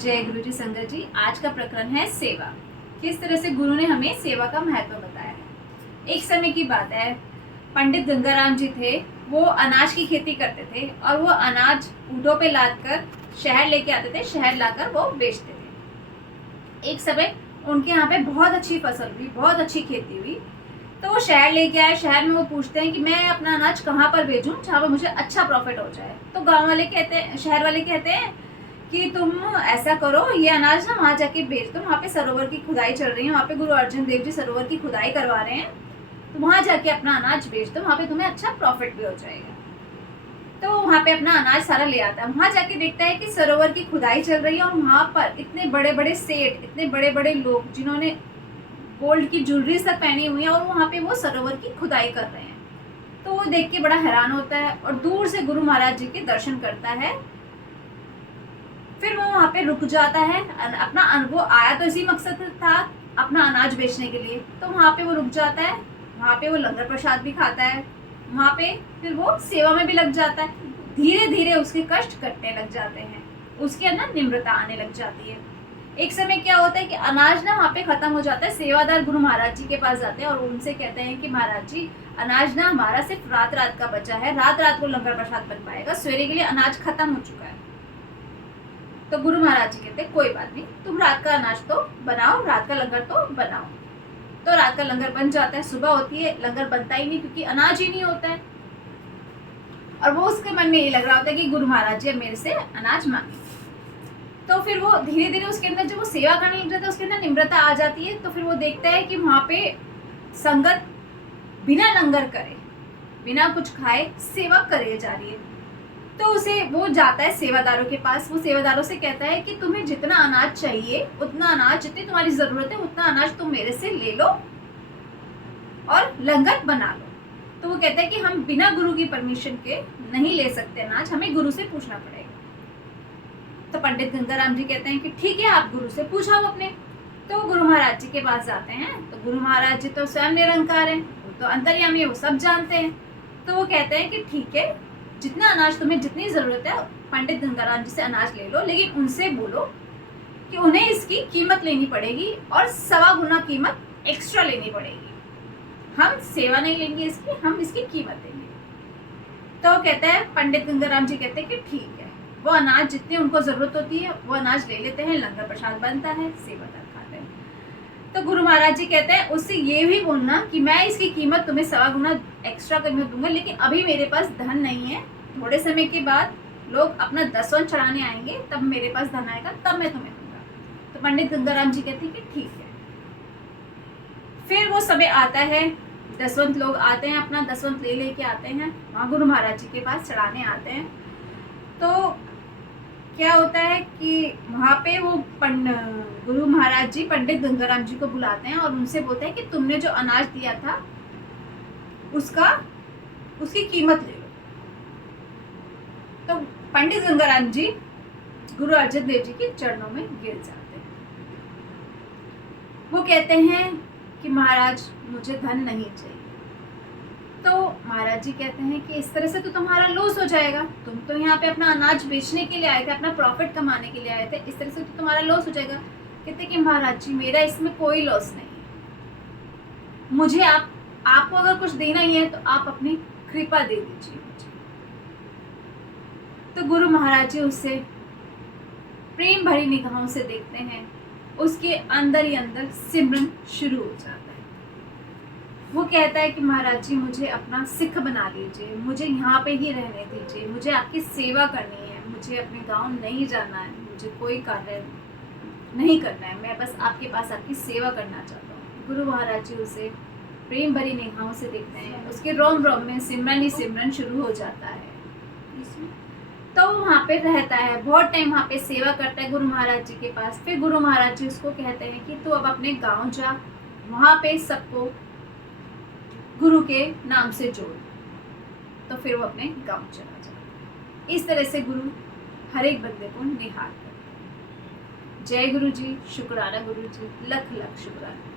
जय गुरु जी संगत जी। आज का प्रकरण है सेवा। किस तरह से गुरु ने हमें सेवा का महत्व बताया है। एक समय की बात है, पंडित गंगाराम जी थे। वो अनाज की खेती करते थे और वो अनाज ऊँटों पे लाद कर शहर लेके आते थे। शहर लाकर वो बेचते थे। एक समय उनके यहाँ पे बहुत अच्छी फसल हुई, बहुत अच्छी खेती हुई। तो वो शहर लेके आए। शहर में वो पूछते हैं कि मैं अपना अनाज कहाँ पर बेचूं जहाँ पर मुझे अच्छा प्रॉफिट हो जाए। तो गांव वाले कहते हैं, शहर वाले कहते हैं कि तुम ऐसा करो, ये अनाज ना वहाँ जाके बेच दो। वहाँ पे सरोवर की खुदाई चल रही है, वहाँ पे गुरु अर्जुन देव जी सरोवर की खुदाई करवा रहे हैं, तो वहाँ जाके अपना अनाज बेच दो, वहाँ पे तुम्हें अच्छा प्रॉफिट भी हो जाएगा। तो वहाँ पे अपना अनाज सारा ले आता है। वहाँ जाके देखता है कि सरोवर की खुदाई चल रही है और वहाँ पर इतने बड़े बड़े सेठ, इतने बड़े बड़े लोग जिन्होंने गोल्ड की ज्वेलरी तक पहनी हुई है और वहाँ पे वो सरोवर की खुदाई कर रहे हैं। तो वो देख के बड़ा हैरान होता है और दूर से गुरु महाराज जी के दर्शन करता है। फिर वो वहाँ पे रुक जाता है। अपना वो आया तो इसी मकसद था, अपना अनाज बेचने के लिए। तो वहाँ पे वो रुक जाता है, वहाँ पे वो लंगर प्रसाद भी खाता है, वहाँ पे फिर वो सेवा में भी लग जाता है। धीरे धीरे उसके कष्ट कटने लग जाते हैं, उसके अंदर निम्रता आने लग जाती है। एक समय क्या होता है कि अनाज ना वहाँ पे खत्म हो जाता है। सेवादार गुरु महाराज जी के पास जाते हैं और उनसे कहते हैं कि महाराज जी, अनाज ना हमारा सिर्फ रात रात का बचा है, रात रात को लंगर प्रसाद बन पाएगा, सवेरे के लिए अनाज खत्म हो चुका है। तो गुरु महाराज जी कहते हैं कोई बात नहीं, तुम रात का अनाज तो बनाओ, रात का लंगर तो बनाओ। तो रात का लंगर बन जाता है। सुबह होती है, लंगर बनता ही नहीं क्योंकि अनाज ही नहीं होता है। और वो उसके मन में ये लग रहा होता है कि गुरु महाराज जी अब मेरे से अनाज मांगे। तो फिर वो धीरे धीरे उसके अंदर, जब वो सेवा करने लग जाता है, उसके अंदर निम्रता आ जाती है। तो फिर वो देखता है कि वहाँ पे संगत बिना लंगर करे, बिना कुछ खाए सेवा करे जा रही है। तो उसे वो जाता है सेवादारों के पास। वो सेवादारों से कहता है कि तुम्हें जितना अनाज चाहिए, उतना अनाज, जितनी तुम्हारी जरूरत है उतना अनाज तुम मेरे से ले लो और लंगर बना लो। तो वो कहता है कि हम बिना गुरु की परमिशन के नहीं ले सकते अनाज, हमें गुरु से पूछना पड़ेगा। तो पंडित गंगाराम जी कहते हैं कि ठीक है, आप गुरु से पूछो अपने। तो वो गुरु महाराज जी के पास जाते हैं। तो गुरु महाराज जी तो स्वयं निरंकार हैं, वो तो अंतर्यामी है, वो सब जानते हैं। तो वो कहते हैं कि ठीक है, जितना अनाज तुम्हें, जितनी जरूरत है, पंडित गंगाराम जी से अनाज ले लो, लेकिन उनसे बोलो कि उन्हें इसकी कीमत लेनी पड़ेगी और 1.25 गुना कीमत एक्स्ट्रा लेनी पड़ेगी। हम सेवा नहीं लेंगे इसकी, हम इसकी कीमत देंगे। तो कहता है, पंडित गंगाराम जी कहते हैं कि ठीक है। वो अनाज जितनी उनको जरूरत होती है वो अनाज ले लेते हैं, लंगर प्रसाद बनता है, सेवादार खाते हैं। तो गुरु महाराज जी कहते हैं उससे ये भी बोलना कि मैं इसकी कीमत तुम्हें 1.25 गुना एक्स्ट्रा कीमत दूंगा, लेकिन अभी मेरे पास धन नहीं है। थोड़े समय के बाद लोग अपना दसवन चढ़ाने आएंगे, तब मेरे पास धन आएगा, तब मैं तुम्हें दूंगा। तो पंडित गंगाराम जी कहते हैं कि ठीक है। फिर वो समय आता है, दसवंत लोग आते हैं, अपना दसवंत ले लेके आते हैं, वहाँ गुरु महाराज जी के पास चढ़ाने आते हैं। तो क्या होता है कि वहाँ पे वो गुरु महाराज जी पंडित गंगाराम जी को बुलाते हैं और उनसे बोलते हैं कि तुमने जो अनाज दिया था उसकी कीमत ले लो। तो पंडित गंगाराम जी गुरु अर्जुन देव जी के चरणों में गिर जाते हैं। वो कहते हैं कि महाराज, मुझे धन नहीं चाहिए। तो महाराज जी कहते हैं कि इस तरह से तो तुम्हारा लॉस हो जाएगा, तुम तो यहाँ पे अपना अनाज बेचने के लिए आए थे, अपना प्रॉफिट कमाने के लिए आए थे, इस तरह से तो तुम्हारा लॉस हो जाएगा। कहते कि महाराज जी, मेरा इसमें कोई लॉस नहीं है, मुझे आपको अगर कुछ देना ही है तो आप अपनी कृपा दे दीजिए मुझे। तो गुरु महाराज जी उससे प्रेम भरी निगाहों से देखते हैं। उसके अंदर ही अंदर सिमरन शुरू हो जाता है। वो कहता है कि महाराज जी, मुझे अपना सिख बना लीजिए, मुझे यहाँ पे ही रहने दीजिए, मुझे आपकी सेवा करनी है, मुझे अपने गांव नहीं जाना है, मुझे कोई कार्य नहीं करना है, मैं बस आपके पास आपकी सेवा करना चाहता हूँ। गुरु महाराज जी उसे प्रेम भरी निगाहों से देखते हैं। उसके रोम रोम में सिमरन ही सिमरन शुरू हो जाता है। तो वहाँ पे रहता है, बहुत टाइम वहाँ पे सेवा करता है गुरु महाराज जी के पास। फिर गुरु महाराज जी उसको कहते हैं कि तू अब अपने गाँव जा, वहाँ पे सबको गुरु के नाम से जोड़। तो फिर वो अपने गांव चला जाता। इस तरह से गुरु हर एक बंदे को निहार करते हैं। जय गुरु जी, शुक्राना गुरु जी, लख लख शुक्राना।